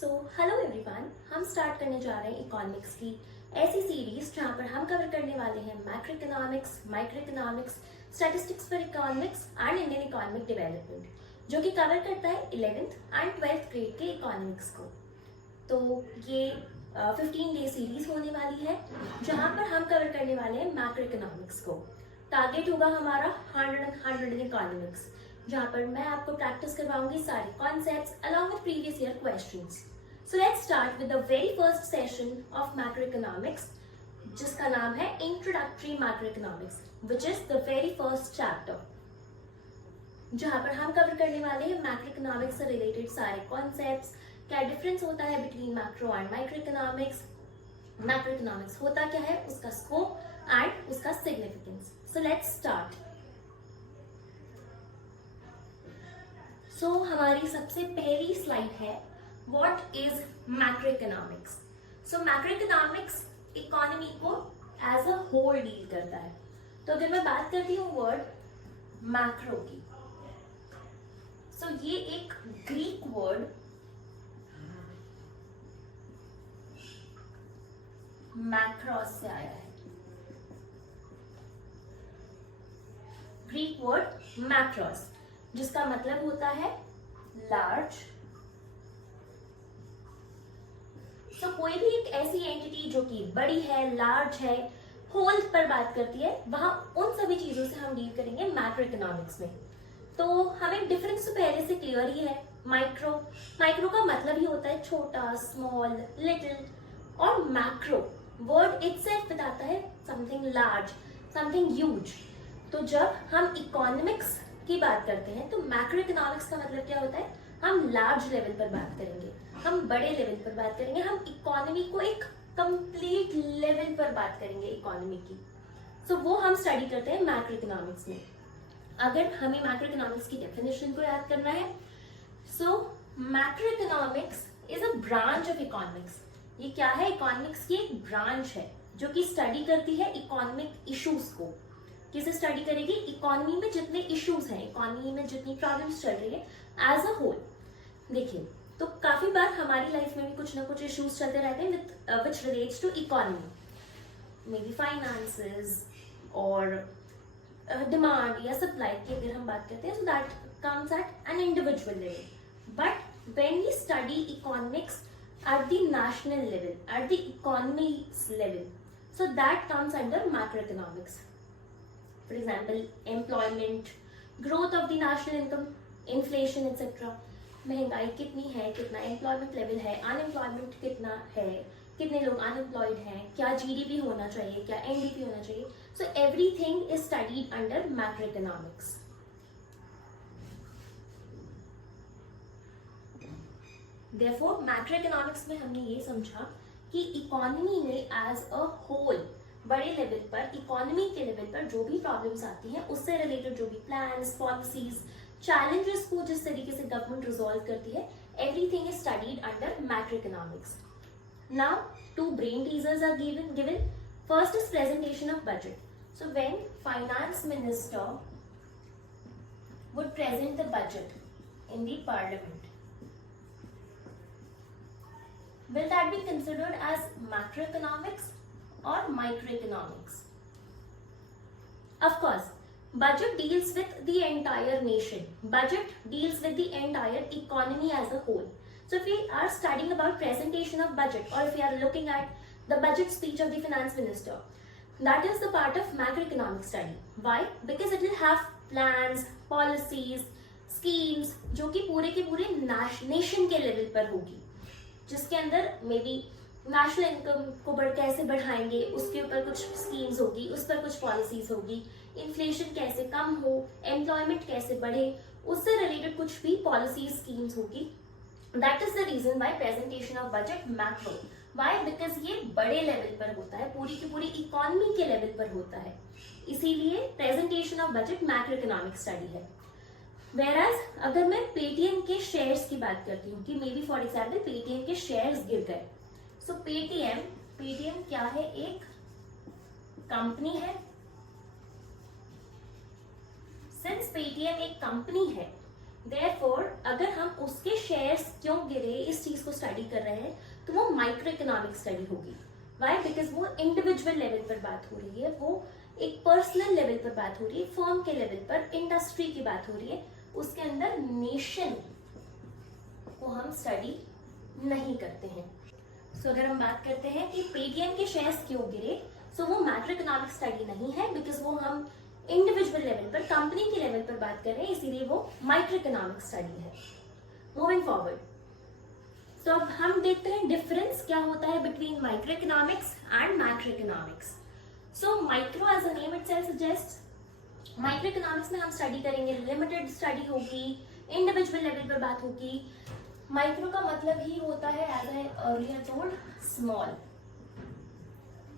Hello everyone, हम start करने जा रहे हैं इकोनॉमिक्स की ऐसी सीरीज जहां पर हम कवर करने वाले हैं macro economics, micro economics, statistics for economics and Indian economic development, जो कि कवर करता है 11th एंड 12th ग्रेड के इकोनॉमिक्स को। तो ये 15 डे सीरीज होने वाली है जहां पर हम कवर करने वाले हैं मैक्रो इकोनॉमिक्स को। टारगेट होगा हमारा 100 इन इकोनॉमिक्स, जहां पर मैं आपको प्रैक्टिस करवाऊंगी सारे concepts along with previous year questions. So let's start with the very first session of macro economics, जिसका नाम है introductory macro economics, which is the very first chapter, जहां पर हम कवर करने वाले हैं मैक्रो इकोनॉमिक्स से रिलेटेड सारे कॉन्सेप्ट्स, क्या डिफरेंस होता है between macro and micro economics, macro economics होता क्या है, उसका स्कोप एंड उसका significance. So let's start. So हमारी सबसे पहली स्लाइड है what is macro economics. So macro economics economy को एज अ होल डील करता है। तो अगर मैं बात करती हूँ वर्ड मैक्रो की, सो ये एक ग्रीक वर्ड मैक्रोस से आया है। ग्रीक वर्ड मैक्रोस, जिसका मतलब होता है लार्ज। सो कोई भी एक ऐसी एंटिटी जो कि बड़ी है, लार्ज है, होल पर बात करती है, वहां उन सभी चीजों से हम डील करेंगे मैक्रो इकोनॉमिक्स में। तो हमें डिफरेंस तो पहले से क्लियर ही है। माइक्रो का मतलब ही होता है छोटा, स्मॉल, लिटिल, और मैक्रो वर्ड इटसेल्फ बताता है समथिंग लार्ज, समथिंग ह्यूज। तो जब हम इकोनॉमिक्स की बात करते हैं तो मैक्रो इकोनॉमिक्स का मतलब क्या होता है, हम लार्ज लेवल पर बात करेंगे, हम बड़े लेवल पर बात करेंगे, हम इकोनॉमी को एक कंप्लीट लेवल पर बात करेंगे इकोनॉमी की। सो वो हम स्टडी करते हैं मैक्रो इकोनॉमिक्स में। अगर हमें मैक्रो इकोनॉमिक्स की डेफिनेशन को याद करना है, so macro economics is a branch of economics. ये क्या है, इकोनॉमिक्स की एक ब्रांच है जो कि स्टडी करती है इकोनॉमिक इश्यूज को। किसे स्टडी करेगी, इकोनॉमी में जितने इश्यूज हैं, इकोनॉमी में जितनी प्रॉब्लम्स चल रही है एज अ होल। देखिए, तो काफी बार हमारी लाइफ में भी कुछ ना कुछ इश्यूज चलते रहते हैं which relates to economy, may be finances और डिमांड या सप्लाई की अगर हम बात करते हैं, so that comes at an individual level. But when we study economics at the national level, at the economy's level, so that comes under macroeconomics. For example, employment, growth of the national income, inflation, etc. महंगाई कितनी है, कितना employment level है, unemployment कितना है, कितने लोग unemployed हैं, क्या जीडीपी होना चाहिए, क्या एनडीपी होना चाहिए। So everything is studied under macroeconomics. Therefore, macroeconomics में हमने ये समझा कि इकोनॉमी में एज अ होल बड़े लेवल पर, इकोनॉमी के लेवल पर जो भी प्रॉब्लम्स आती हैं, उससे रिलेटेड जो भी प्लान्स, पॉलिसीज, चैलेंजेस को जिस तरीके से गवर्नमेंट रिजॉल्व करती है, everything is studied under macroeconomics. Now two brain teasers are given. First is presentation of budget. So when finance minister would present the budget in the parliament, will that be considered as macroeconomics or microeconomics? Of course, budget deals with the entire nation. Budget deals with the entire economy as a whole. So if we are studying about presentation of budget, or if we are looking at the budget speech of the finance minister, that is the part of macroeconomic study. Why? Because it will have plans, policies, schemes, जो कि पूरे के पूरे nation के level पर होगी, जिसके अंदर मे बी नेशनल इनकम को कैसे बढ़ाएंगे, उसके ऊपर कुछ स्कीम्स होगी, उस पर कुछ पॉलिसीज होगी, इन्फ्लेशन कैसे कम हो, एम्प्लॉयमेंट कैसे बढ़े, उससे रिलेटेड कुछ भी पॉलिसीज, स्कीम्स होगी। That is the reason why presentation of budget macro. Why? Because ये बड़े लेवल पर होता है, पूरी की पूरी इकोनॉमी के लेवल पर होता है, इसीलिए presentation of budget macro economic study है। Whereas अगर मैं पेटीएम के शेयर्स की बात करती हूँ कि maybe for example Paytm के शेयर्स गिर गए, सो पेटीएम क्या है, एक कंपनी है। सिंस पेटीएम एक कंपनी है, देयरफॉर अगर हम उसके शेयर्स क्यों गिरे इस चीज को स्टडी कर रहे हैं तो वो माइक्रो इकोनॉमिक स्टडी होगी। वाई? बिकॉज वो इंडिविजुअल लेवल पर बात हो रही है, वो एक पर्सनल लेवल पर बात हो रही है, फर्म के लेवल पर, इंडस्ट्री की बात हो रही है, उसके अंदर नेशन को हम स्टडी नहीं करते हैं। सो अगर हम बात करते हैं कि पेटीएम के शेयर्स क्यों गिरे, सो वो मैक्रो इकोनॉमिक स्टडी नहीं है, बिकॉज वो हम इंडिविजुअल लेवल पर, कंपनी के लेवल पर बात कर रहे हैं, इसीलिए वो माइक्रो इकोनॉमिक स्टडी है। मूविंग फॉरवर्ड, तो अब हम देखते हैं डिफरेंस क्या होता है between micro economics and macro economics. So micro as a name itself suggest, micro economics में हम स्टडी करेंगे, लिमिटेड स्टडी होगी, इंडिविजुअल लेवल पर बात होगी। माइक्रो का मतलब ही होता है as I earlier told small.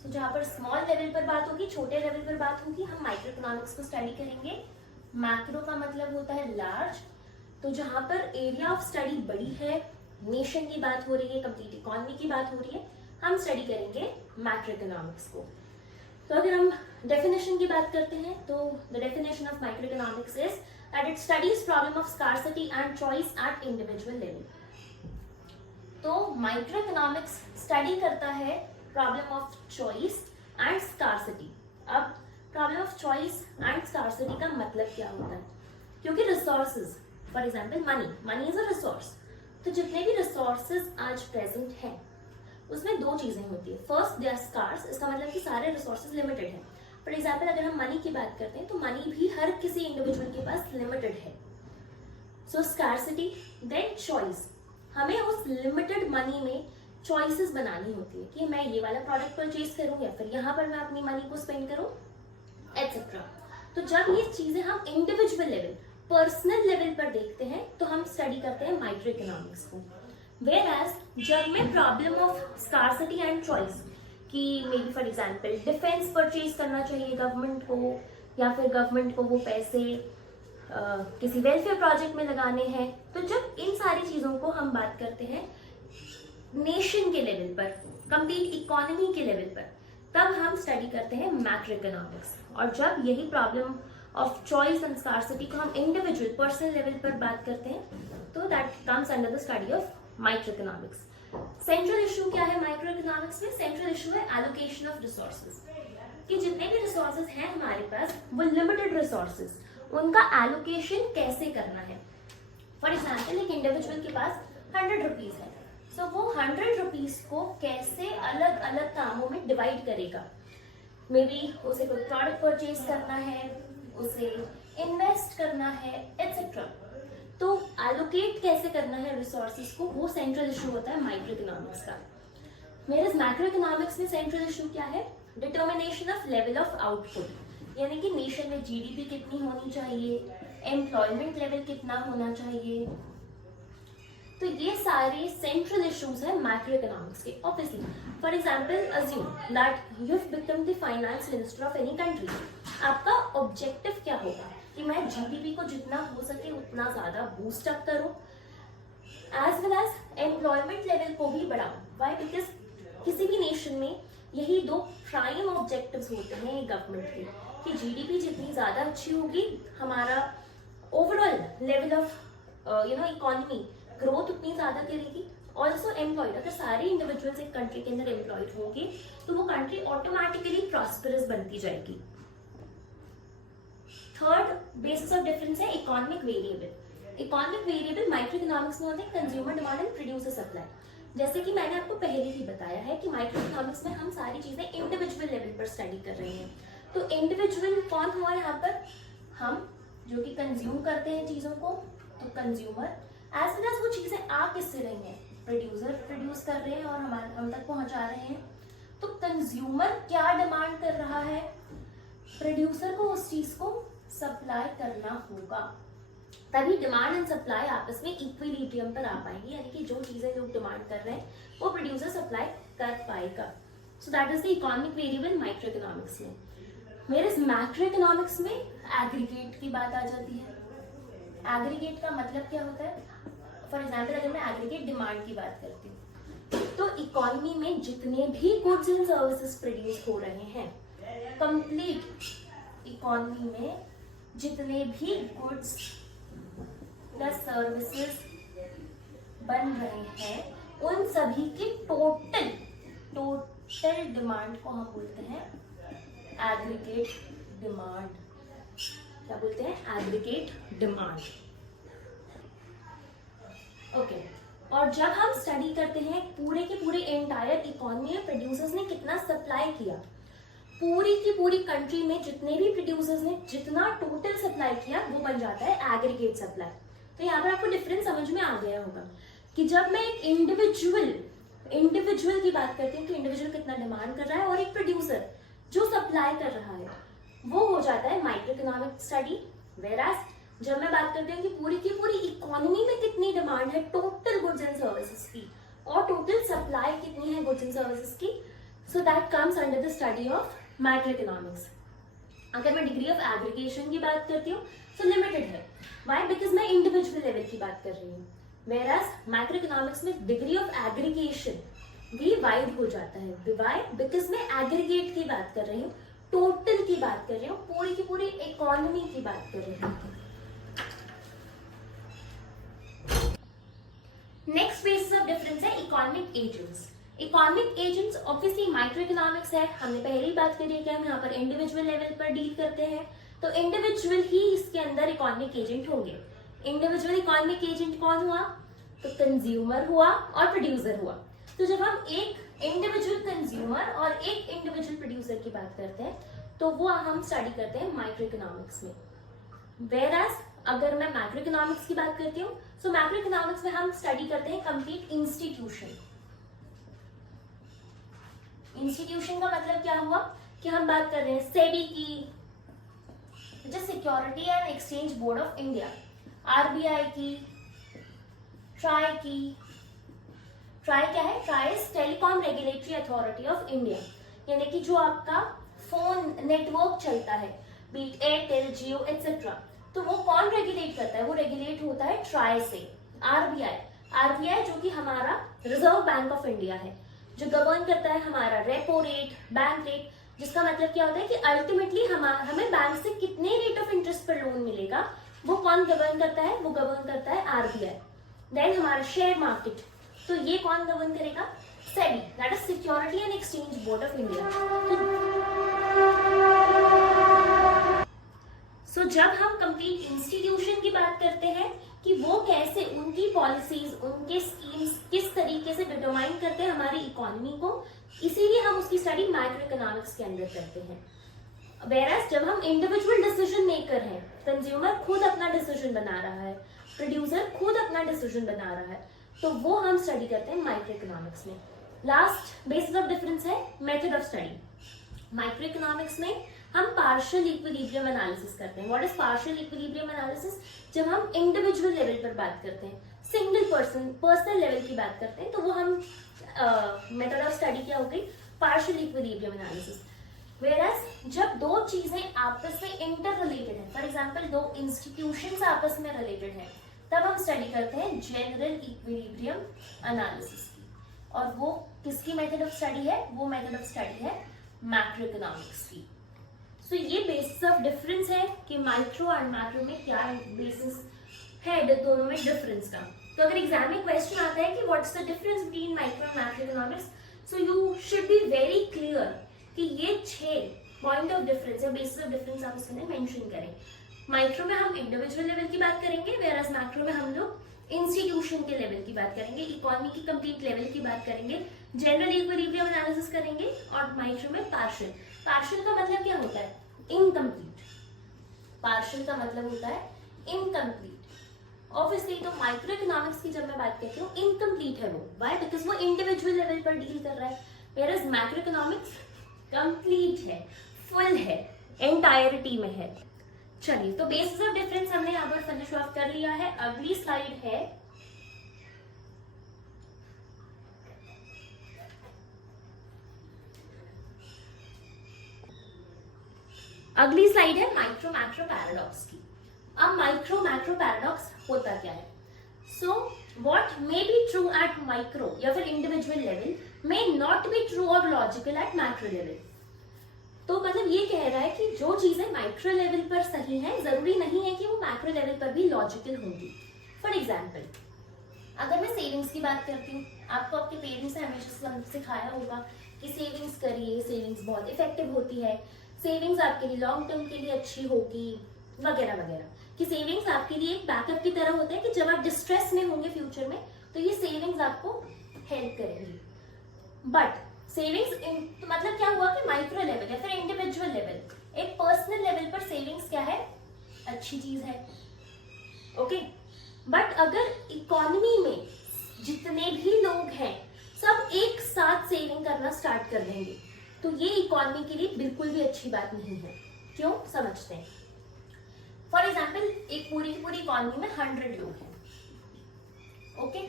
तो जहां पर स्मॉल लेवल पर बात होगी, छोटे लेवल पर बात होगी, हम माइक्रो इकोनॉमिक्स को स्टडी करेंगे। मैक्रो का मतलब होता है लार्ज, तो जहां पर एरिया ऑफ स्टडी बड़ी है, नेशन की बात हो रही है, कंप्लीट इकोनॉमी की बात हो रही है, हम स्टडी करेंगे मैक्रो इकोनॉमिक्स को। तो अगर हम डेफिनेशन की बात करते हैं तो the definition of micro economics is that it studies problem of scarcity and choice at individual level. तो माइक्रो इकोनॉमिक्स स्टडी करता है problem of choice and scarcity. अब problem of choice and scarcity का मतलब क्या होता है? क्योंकि resources, for example money is a resource, तो जितने भी रिसोर्सेज आज प्रेजेंट हैं उसमें दो चीजें होती है। फर्स्ट, दे आर स्कार्स, इसका मतलब कि सारे रिसोर्सेज लिमिटेड हैं। फॉर एग्जांपल अगर हम मनी की बात करते हैं तो मनी भी हर किसी इंडिविजुअल के पास लिमिटेड है। सो स्कार्सिटी, देन चॉइस, हमें उस लिमिटेड मनी में चॉइसेस बनानी होती है कि मैं ये वाला प्रोडक्ट परचेज करूं या फिर यहाँ पर मैं अपनी मनी को स्पेंड करूं, एटसेट्रा। तो जब ये चीजें हम इंडिविजुअल लेवल, पर्सनल लेवल पर देखते हैं तो हम स्टडी करते हैं माइक्रो इकोनॉमिक्स को। वेयर एज जब मैं problem of scarcity and choice कि maybe for example defence purchase करना चाहिए गवर्नमेंट को, या फिर गवर्नमेंट को वो पैसे किसी वेलफेयर प्रोजेक्ट में लगाने हैं, तो जब इन सारी चीजों को हम बात करते हैं नेशन के लेवल पर, कंप्लीट इकोनॉमी के लेवल पर, तब हम स्टडी करते हैं मैक्रो इकोनॉमिक्स। और जब यही problem of choice and scarcity को हम इंडिविजुअल पर्सनल लेवल पर बात करते हैं तो that comes under the study of micro economics. Central issue क्या है माइक्रो इकोनॉमिक्स में? सेंट्रल इशू है एलोकेशन ऑफ रिसोर्सेज, कि जितने भी रिसोर्सेज हैं हमारे पास वो लिमिटेड रिसोर्सेज, उनका एलोकेशन कैसे करना है। फॉर एग्जाम्पल एक इंडिविजुअल के पास 100 रुपीज है, सो वो 100 रुपीज को कैसे अलग अलग कामों में डिवाइड करेगा। मे बी उसे कोई प्रोडक्ट परचेज करना है, उसे इन्वेस्ट करना है, एटसेट्रा। तो एलोकेट कैसे करना है रिसोर्सेज को, वो सेंट्रल इशू होता है माइक्रो इकोनॉमिक्स का। मेरे मैक्रो इकोनॉमिक्स में सेंट्रल इशू क्या है? Determination of level of output, यानी कि नेशन में जीडीपी कितनी होनी चाहिए, एम्प्लॉयमेंट लेवल कितना होना चाहिए। तो ये सारे सेंट्रल इश्यूज है मैक्रो इकोनॉमिक्स के। Obviously for example assume that you have become the finance minister of any country. आपका ऑब्जेक्टिव क्या होगा कि मैं जीडीपी को जितना हो सके उतना ज्यादा बूस्ट अप करूं, as well as employment level को भी बढ़ाऊं। व्हाई? बिकॉज किसी भी नेशन में यही दो प्राइम ऑब्जेक्टिव्स होते हैं गवर्नमेंट के, कि जीडीपी जितनी ज्यादा अच्छी होगी, हमारा overall level of economy growth उतनी ज्यादा करेगी। ऑल्सो एम्प्लॉयड, अगर सारे इंडिविजुअल्स एक कंट्री के अंदर एम्प्लॉयड होंगे तो वो कंट्री ऑटोमेटिकली प्रॉस्परस बनती जाएगी। थर्ड बेसिस ऑफ डिफरेंस है economic variable. Economic variable micro economics में होते हैं consumer demand and producer supply. जैसे कि मैंने आपको पहले ही बताया है कि माइक्रो इकोनॉमिक्स में हम सारी चीजें इंडिविजुअल लेवल पर स्टडी कर रहे हैं। तो इंडिविजुअल कौन हुआ यहाँ पर? हम जो कि कंज्यूम करते हैं चीजों को, तो कंज्यूमर। एज वेल एज वो चीजें आ किससे रही हैं? प्रोड्यूसर प्रोड्यूस कर रहे हैं और हम तक पहुंचा रहे हैं। तो कंज्यूमर क्या डिमांड कर रहा है? प्रोड्यूसर को उस चीज को सप्लाई करना होगा, तभी डिमांड एंड सप्लाई आपस में इक्विलिब्रियम पर आ पाएंगे, यानी कि जो चीजें लोग डिमांड कर रहे हैं वो प्रोड्यूसर सप्लाई कर पाएगा। So that is the economic variable micro economics में। मेरे मैक्रो इकोनॉमिक्स में एग्रीगेट की बात आ जाती है। एग्रीगेट का मतलब क्या होता है? फॉर एग्जाम्पल अगर मैं एग्रीगेट डिमांड की बात करती हूँ तो इकोनॉमी में जितने भी गुड्स एंड सर्विसेज प्रोड्यूस हो रहे हैं, कंप्लीट इकोनॉमी में जितने भी गुड्स प्लस सर्विसेज बन रहे हैं, उन सभी की टोटल डिमांड को हम बोलते हैं एग्रीगेट डिमांड। क्या बोलते हैं? Aggregate demand. ओके। और जब हम स्टडी करते हैं पूरे के पूरे एंटायर इकोनॉमी में प्रोड्यूसर्स ने कितना सप्लाई किया, पूरी की पूरी कंट्री में जितने भी प्रोड्यूसर्स ने जितना टोटल सप्लाई किया वो बन जाता है एग्रीगेट सप्लाई। तो यहाँ पर आपको डिफरेंस समझ में आ गया होगा कि जब मैं एक इंडिविजुअल की बात करती हूँ कि इंडिविजुअल कितना डिमांड कर रहा है, और एक प्रोड्यूसर जो सप्लाई कर रहा है, वो हो जाता है माइक्रो इकोनॉमिक स्टडी। वेयरएज जब मैं बात करती हूँ कि पूरी की पूरी इकोनॉमी में कितनी डिमांड है टोटल गुड्स एंड सर्विसेज की, और टोटल सप्लाई कितनी है गुड्स एंड सर्विसेज की, सो that comes under the study of micro economics. अगर मैं डिग्री ऑफ एग्रीगेशन की बात करती हूँ तो लिमिटेड है। व्हाई? बिकॉज मैं इंडिविजुअल लेवल की बात कर रही हूँ। वेयरएज माइक्रो इकोनॉमिक्स में डिग्री ऑफ एग्रीगेशन भी वाइड हो जाता है। व्हाई? बिकॉज मैं एग्रीगेट की बात कर रही हूँ, टोटल की बात कर रही हूँ, पूरी की पूरी इकोनॉमी की बात कर रही हूँ। नेक्स्ट बेसिस ऑफ डिफरेंस है economic agents. Economic agents obviously micro economics है, हमने पहले ही बात करी है कि हम यहाँ पर इंडिविजुअल लेवल पर डील करते हैं, तो इंडिविजुअल ही इसके अंदर इकोनॉमिक एजेंट होंगे। इंडिविजुअल इकोनॉमिक एजेंट कौन हुआ? तो कंज्यूमर हुआ और प्रोड्यूसर हुआ। तो जब हम एक इंडिविजुअल कंज्यूमर और एक इंडिविजुअल प्रोड्यूसर की बात करते हैं तो वो हम स्टडी करते हैं माइक्रो इकोनॉमिक्स में। वेयरएज अगर मैं मैक्रो इकोनॉमिक्स की बात करती हूँ तो मैक्रो इकोनॉमिक्स में हम स्टडी करते हैं कंप्लीट इंस्टीट्यूशन। इंस्टीट्यूशन का मतलब क्या हुआ कि हम बात कर रहे हैं सेबी की, जो security and exchange board of India, RBI की, ट्राई की। ट्राई क्या है? Try is telecom regulatory authority of India, यानी कि जो आपका फोन नेटवर्क चलता है, बीट एयरटेल, जियो एटसेट्रा, तो वो कौन रेगुलेट करता है? वो रेगुलेट होता है ट्राई से। आरबीआई जो कि हमारा रिजर्व बैंक ऑफ इंडिया है, जो गवर्न करता है हमारा रेपो रेट, बैंक रेट, जिसका मतलब क्या होता है कि अल्टीमेटली हमें बैंक से कितने रेट ऑफ इंटरेस्ट पर लोन मिलेगा, वो कौन गवर्न करता है? वो गवर्न करता है आरबीआई। देन हमारा शेयर मार्केट, तो ये कौन गवर्न करेगा? SEBI, that is security and exchange board of India. So जब हम कंप्लीट इंस्टीट्यूशन की बात करते हैं कि वो कैसे उनकी पॉलिसीज, उनके स्कीम्स किस तरीके से डिटरमाइन करते हैं हमारी इकोनॉमी को, इसीलिए हम उसकी स्टडी माइक्रो इकोनॉमिक्स के अंदर करते हैं। वेयरएज जब हम इंडिविजुअल डिसीजन मेकर हैं, कंज्यूमर खुद अपना डिसीजन बना रहा है, प्रोड्यूसर खुद अपना डिसीजन बना रहा है, तो वो हम स्टडी करते हैं माइक्रो इकोनॉमिक्स में। लास्ट बेसिस ऑफ डिफरेंस है method of study. Micro economics में हम पार्शियल इक्विलिब्रियम एनालिसिस करते हैं। What is partial equilibrium analysis? जब हम इंडिविजुअल लेवल पर बात करते हैं, सिंगल पर्सनल लेवल की बात करते हैं, तो वो हम मेथड ऑफ स्टडी क्या हो गई? Partial equilibrium analysis. वेयरएज जब दो चीजें आपस में इंटर रिलेटेड है, फॉर एग्जाम्पल दो इंस्टीट्यूशंस आपस में रिलेटेड है, तब हम स्टडी करते हैं जनरल इक्विलिब्रियम एनालिसिस की। और वो किसकी मेथड ऑफ स्टडी है? वो मेथड ऑफ स्टडी है मैक्रो इकोनॉमिक्स की। सो ये बेसिस ऑफ डिफरेंस है कि माइक्रो एंड मैक्रो में क्या बेसिस है दोनों में डिफरेंस का। तो अगर एग्जाम में क्वेश्चन आता है कि what's the difference between micro and macro economics, so you should be very clear कि ये 6 पॉइंट ऑफ डिफरेंस या बेसिस ऑफ डिफरेंस आप इसमें मेंशन करें। माइक्रो में हम इंडिविजुअल लेवल की बात करेंगे, वेयरएज मैक्रो में हम लोग इंस्टीट्यूशन के लेवल की बात करेंगे, इकोनॉमी की कंप्लीट लेवल की बात करेंगे, जनरल इक्विलिब्रियम एनालिसिस करेंगे, और माइक्रो में पार्शियल। पार्शियल का मतलब क्या होता है? इनकम्प्लीट। पार्शियल का मतलब होता है इनकम्प्लीट। ऑब्वियसली तो माइक्रो इकोनॉमिक्स की जब मैं बात करती हूँ इनकम्प्लीट है वो। व्हाई? बिकॉज वो इंडिविजुअल लेवल पर डील कर रहा है, वेयरएज मैक्रो इकोनॉमिक्स कंप्लीट है, फुल है, एंटायरिटी में है। चलिए, तो बेसिस ऑफ डिफरेंस हमने यहाँ पर फिनिश ऑफ कर लिया है। अगली स्लाइड है माइक्रो मैक्रो पैराडॉक्स की। अब माइक्रो मैक्रो पैराडॉक्स होता क्या है? So what may be true eight micro या फिर individual level may not be true और लॉजिकल एट मैक्रो लेवल। तो मतलब ये कह रहा है कि जो चीजें माइक्रो लेवल पर सही हैं, जरूरी नहीं है कि वो मैक्रो लेवल पर भी लॉजिकल होंगी। फॉर एग्जाम्पल, अगर मैं सेविंग्स की बात करती हूँ, आपको आपके पेरेंट्स ने हमेशा सिखाया होगा कि सेविंग्स करिए, सेविंग्स बहुत इफेक्टिव होती है, सेविंग्स आपके लिए लॉन्ग टर्म के लिए अच्छी होगी, वगैरह वगैरह, कि सेविंग्स आपके लिए एक बैकअप की तरह होता है कि जब आप डिस्ट्रेस में होंगे फ्यूचर में तो ये सेविंग्स आपको हेल्प करेंगी। बट सेविंग्स मतलब क्या हुआ कि माइक्रो लेवल या फिर इंडिविजुअल लेवल, एक पर्सनल लेवल पर सेविंग्स क्या है, अच्छी चीज है, ओके। बट अगर इकोनॉमी में जितने भी लोग हैं सब एक साथ सेविंग करना स्टार्ट कर देंगे तो ये इकोनॉमी के लिए बिल्कुल भी अच्छी बात नहीं है। क्यों, समझते हैं। फॉर एग्जाम्पल, एक पूरी की पूरी इकोनॉमी में 100 लोग हैं, ओके,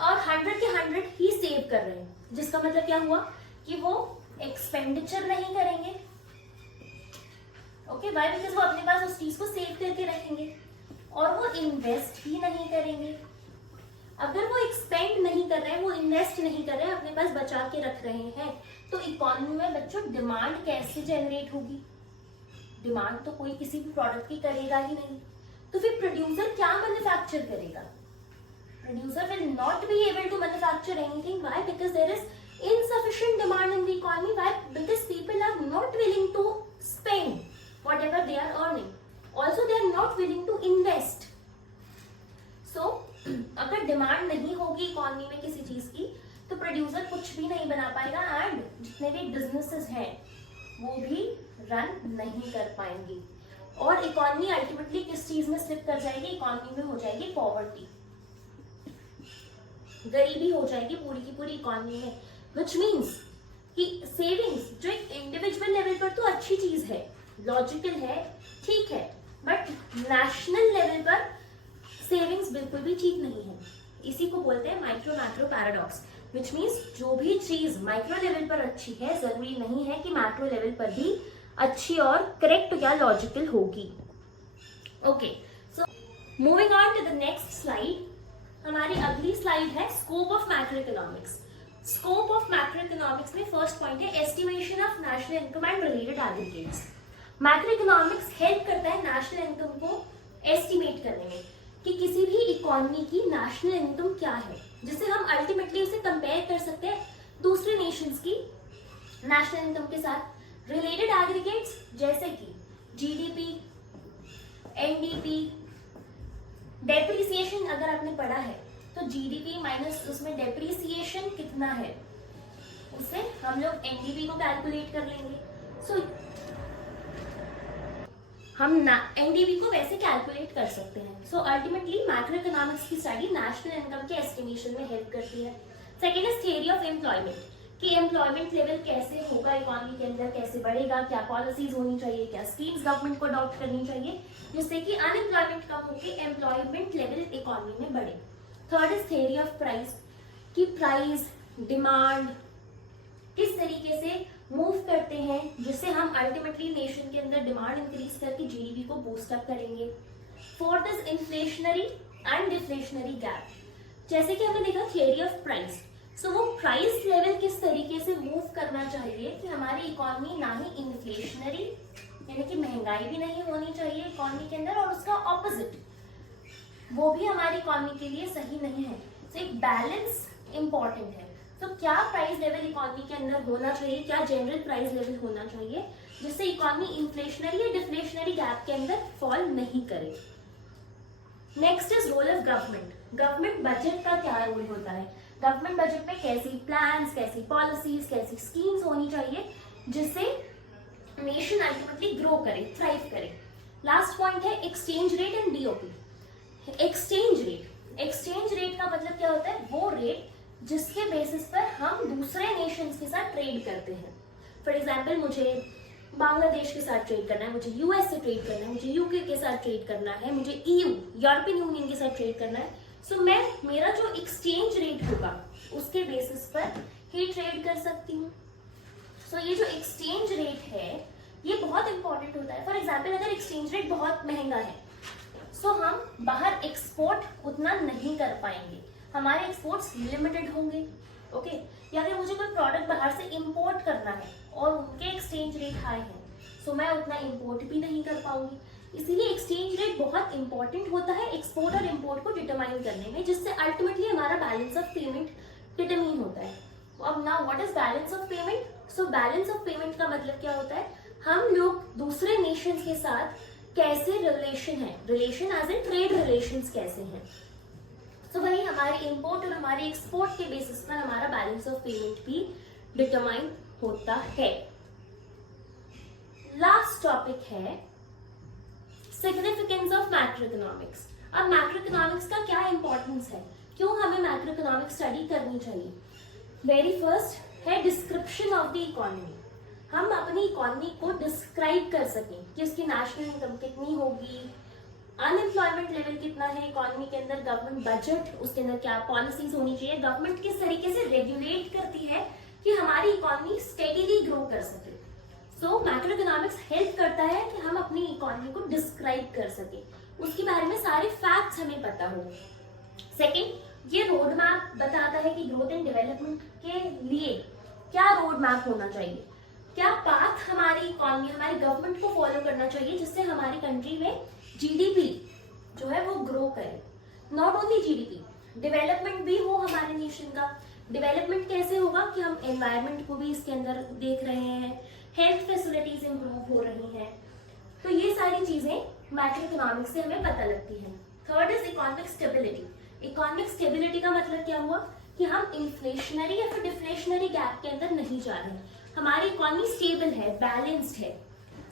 और 100 के 100 ही सेव कर रहे हैं, जिसका मतलब क्या हुआ कि वो एक्सपेंडिचर नहीं करेंगे, ओके, वाई, बिकॉज वो अपने पास उस चीज को सेव करके रखेंगे, और वो इन्वेस्ट भी नहीं करेंगे। अगर वो एक्सपेंड नहीं कर रहे हैं, वो इन्वेस्ट नहीं कर रहे हैं, अपने पास बचा के रख रहे हैं, तो इकोनॉमी में बच्चों डिमांड कैसे जनरेट होगी? डिमांड तो कोई किसी भी प्रोडक्ट की करेगा ही नहीं, तो फिर प्रोड्यूसर क्या मैन्युफैक्चर करेगा? Producer will not be able to manufacture anything. Why? Because there is insufficient demand in the economy. Why? Because people are not willing to spend whatever they are earning. Also, they are not willing to invest. So, अगर demand नहीं होगी economy में किसी चीज की तो producer कुछ भी नहीं बना पाएगा, एंड जितने भी बिजनेसेस हैं वो भी रन नहीं कर पाएंगे, और इकोनॉमी अल्टीमेटली किस चीज में स्लिप कर जाएगी? इकोनॉमी में हो जाएगी पॉवर्टी, गरीबी हो जाएगी पूरी की पूरी इकोनॉमी में। विच मीन्स कि सेविंग्स जो एक इंडिविजुअल लेवल पर तो अच्छी चीज है, लॉजिकल है, ठीक है, बट नेशनल लेवल पर सेविंग्स बिल्कुल भी ठीक नहीं है। इसी को बोलते हैं micro macro paradox, which means जो भी चीज माइक्रो लेवल पर अच्छी है जरूरी नहीं है कि मैक्रो लेवल पर भी अच्छी और करेक्ट या लॉजिकल होगी। Okay, so moving on to the next slide. हमारी अगली स्लाइड है scope of macro economics. Scope of macro economics में फर्स्ट पॉइंट है estimation of national income and related aggregates. Macro economics help करता है national income को estimate करने में कि किसी भी इकोनॉमी की नेशनल इनकम क्या है, जिससे हम अल्टीमेटली उसे कंपेयर कर सकते हैं दूसरे नेशंस की नेशनल इनकम के साथ। रिलेटेड एग्रीगेट्स जैसे कि जीडीपी, एनडीपी, डेप्रिसिएशन अगर आपने पढ़ा है तो जीडीपी माइनस उसमें डेप्रिसिएशन कितना है उससे हम लोग एनडीपी को कैलकुलेट कर लेंगे। सो हम एनडीपी को वैसे कैलकुलेट कर सकते हैं। सो अल्टीमेटली मैक्रो इकोनॉमिक्स की स्टडी नेशनल इनकम के एस्टिमेशन में हेल्प करती है। Second is theory of employment, कि एम्प्लॉयमेंट लेवल कैसे होगा इकोनॉमी के अंदर, कैसे बढ़ेगा, क्या पॉलिसीज होनी चाहिए, क्या स्कीम्स गवर्नमेंट को अडॉप्ट करनी चाहिए जिससे कि अनएम्प्लॉयमेंट कम होकर एम्प्लॉयमेंट लेवल इकोनॉमी में बढ़े। Third is theory of price, कि प्राइस डिमांड किस तरीके से मूव करते हैं जिससे हम अल्टीमेटली नेशन के अंदर डिमांड इंक्रीज करके जीडीपी को बूस्ट अप करेंगे। Fourth is inflationary and deflationary gap, जैसे कि हमने देखा थियरी ऑफ प्राइस, सो वो प्राइस लेवल किस तरीके से मूव करना चाहिए कि हमारी इकोनॉमी ना ही इन्फ्लेशनरी यानी कि महंगाई भी नहीं होनी चाहिए इकोनॉमी के अंदर, और उसका ऑपोजिट वो भी हमारी इकोनॉमी के लिए सही नहीं है। सो एक बैलेंस इंपॉर्टेंट है। तो क्या प्राइस लेवल इकोनॉमी के अंदर होना चाहिए, क्या जनरल प्राइस लेवल होना चाहिए जिससे इकोनॉमी इन्फ्लेशनरी या डिफ्लेशनरी गैप के अंदर फॉल नहीं करे। Next is role of government. Government budget का क्या रोल होता है, गवर्नमेंट बजट में कैसी प्लान्स, कैसी पॉलिसीज, कैसी स्कीम्स होनी चाहिए जिससे नेशन अल्टीमेटली ग्रो करे, थ्राइव करे। लास्ट पॉइंट है exchange rate and DOP. Exchange rate का मतलब क्या होता है, वो रेट जिसके बेसिस पर हम दूसरे नेशंस के साथ ट्रेड करते हैं। फॉर एग्जाम्पल, मुझे बांग्लादेश के साथ ट्रेड करना है, मुझे यूएस से ट्रेड करना है, मुझे यूके के साथ ट्रेड करना है, मुझे ईयू यूरोपियन यूनियन के साथ ट्रेड करना है। सो मेरा जो एक्सचेंज रेट होगा उसके बेसिस पर ही ट्रेड कर सकती हूँ। सो ये जो एक्सचेंज रेट है ये बहुत इंपॉर्टेंट होता है। फॉर एग्जाम्पल, अगर एक्सचेंज रेट बहुत महंगा है सो हम बाहर एक्सपोर्ट उतना नहीं कर पाएंगे, हमारे एक्सपोर्ट्स लिमिटेड होंगे, ओके। या अगर मुझे कोई प्रोडक्ट बाहर से इंपोर्ट करना है और उनके एक्सचेंज रेट हाई है सो मैं उतना इंपोर्ट भी नहीं कर पाऊंगी। इसीलिए एक्सचेंज रेट बहुत इंपॉर्टेंट होता है एक्सपोर्ट और इम्पोर्ट को डिटरमाइन करने में, जिससे अल्टीमेटली हमारा बैलेंस ऑफ पेमेंट डिटरमाइन होता है। अब now what is balance of payment? So balance of payment का मतलब क्या होता है, हम लोग दूसरे नेशंस के साथ कैसे रिलेशन है, relation as in trade relations कैसे हैं। सो वही हमारे इंपोर्ट और हमारे एक्सपोर्ट के बेसिस पर हमारा बैलेंस ऑफ पेमेंट भी डिटरमाइन होता है। लास्ट टॉपिक है सिग्निफिकेंस ऑफ मैक्रोइकोनॉमिक्स। अब मैक्रोइकोनॉमिक्स का क्या इंपॉर्टेंस है, क्यों हमें मैक्रोइकोनॉमिक्स स्टडी करनी चाहिए? वेरी फर्स्ट है डिस्क्रिप्शन ऑफ द इकोनॉमी। हम अपनी इकोनॉमी को डिस्क्राइब कर सकें कि उसकी नेशनल इनकम कितनी होगी, अनएम्प्लॉयमेंट लेवल कितना है इकोनॉमी के अंदर, गवर्नमेंट बजट उसके अंदर क्या पॉलिसीज होनी चाहिए, गवर्नमेंट किस तरीके से रेगुलेट करती है कि हमारी इकोनॉमी स्टेडीली ग्रो कर सके। सो मैक्रोइकोनॉमिक्स हेल्प करता है कि हम अपनी इकोनॉमी को डिस्क्राइब कर सके, उसके बारे में सारे फैक्ट्स हमें पता हो। सेकेंड, ये रोड मैप बताता है कि ग्रोथ एंड डेवलपमेंट के लिए क्या रोड मैप होना चाहिए, क्या पाथ हमारी इकोनॉमी हमारी गवर्नमेंट को फॉलो करना चाहिए जिससे हमारी कंट्री में जीडीपी जो है वो ग्रो करे। नॉट ओनली जीडीपी, डेवलपमेंट भी हो हमारे नेशन का। डेवलपमेंट कैसे होगा कि हम एनवायरनमेंट को भी इसके अंदर देख रहे हैं, हेल्थ फैसिलिटीज इंप्रूव हो रही हैं, तो ये सारी चीजें मैक्रोइकोनॉमिक्स से हमें पता लगती हैं। Third is economic stability. Economic stability का मतलब क्या हुआ कि हम इन्फ्लेशनरी या फिर डिफ्लेशनरी गैप के अंदर नहीं जा रहे हैं, हमारी इकोनॉमी स्टेबल है, बैलेंस्ड है।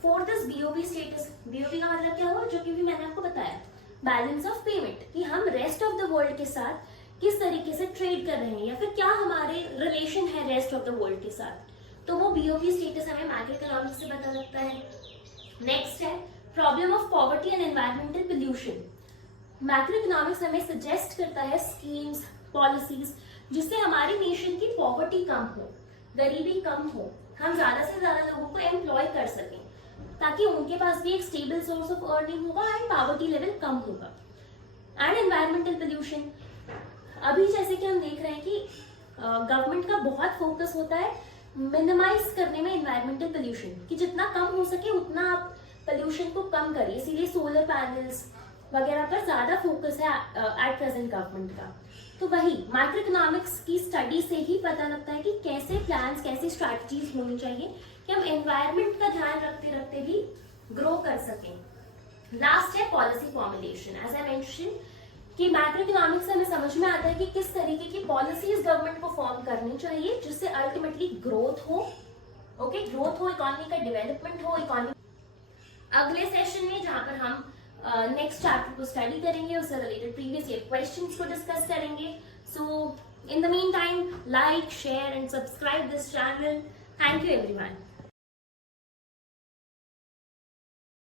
Fourth is BOP status. BOP का मतलब क्या हुआ, जो कि भी मैंने आपको बताया, बैलेंस ऑफ पेमेंट, कि हम रेस्ट ऑफ द वर्ल्ड के साथ किस तरीके से ट्रेड कर रहे हैं या फिर क्या हमारे रिलेशन है रेस्ट ऑफ द वर्ल्ड के साथ, तो वो बीओपी स्टेटस हमें मैक्रोइकोनॉमिक्स से पता लगता है। नेक्स्ट है problem of poverty and environmental pollution. Macroeconomics हमें सजेस्ट करता है स्कीम्स, पॉलिसीज जिससे हमारी नेशन की पॉवर्टी कम हो, गरीबी कम हो, हम ज्यादा से ज्यादा लोगों को एम्प्लॉय कर सकें ताकि उनके पास भी एक स्टेबल सोर्स ऑफ अर्निंग होगा एंड पॉवर्टी लेवल कम होगा। एंड एनवायरमेंटल पोल्यूशन, अभी जैसे कि हम देख रहे हैं कि गवर्नमेंट का बहुत फोकस होता है मिनिमाइज करने में एनवायरमेंटल पोल्यूशन, कि जितना कम हो सके उतना आप पोल्यूशन को कम करिए, इसीलिए सोलर पैनल्स वगैरह पर ज्यादा फोकस है एट प्रेजेंट गवर्नमेंट का। तो वही मैक्रोइकोनॉमिक्स की स्टडी से ही पता लगता है कि कैसे प्लान्स, कैसे स्ट्रैटेजीज होनी चाहिए कि हम एनवायरनमेंट का ध्यान रखते रखते भी ग्रो कर सकें। लास्ट है policy formulation. As I mention कि मैक्रोइकोनॉमिक्स से हमें समझ में आता है कि किस तरीके की पॉलिसीज गवर्नमेंट को फॉर्म करनी चाहिए जिससे अल्टीमेटली ग्रोथ हो, ओके, ग्रोथ हो, इकोनॉमी का डेवलपमेंट हो, इकोनॉमी। अगले सेशन में जहां पर हम नेक्स्ट चैप्टर को स्टडी करेंगे, उससे रिलेटेड प्रीवियस ईयर क्वेश्चंस को डिस्कस करेंगे। So in the meantime like, share and subscribe this channel. Thank you everyone.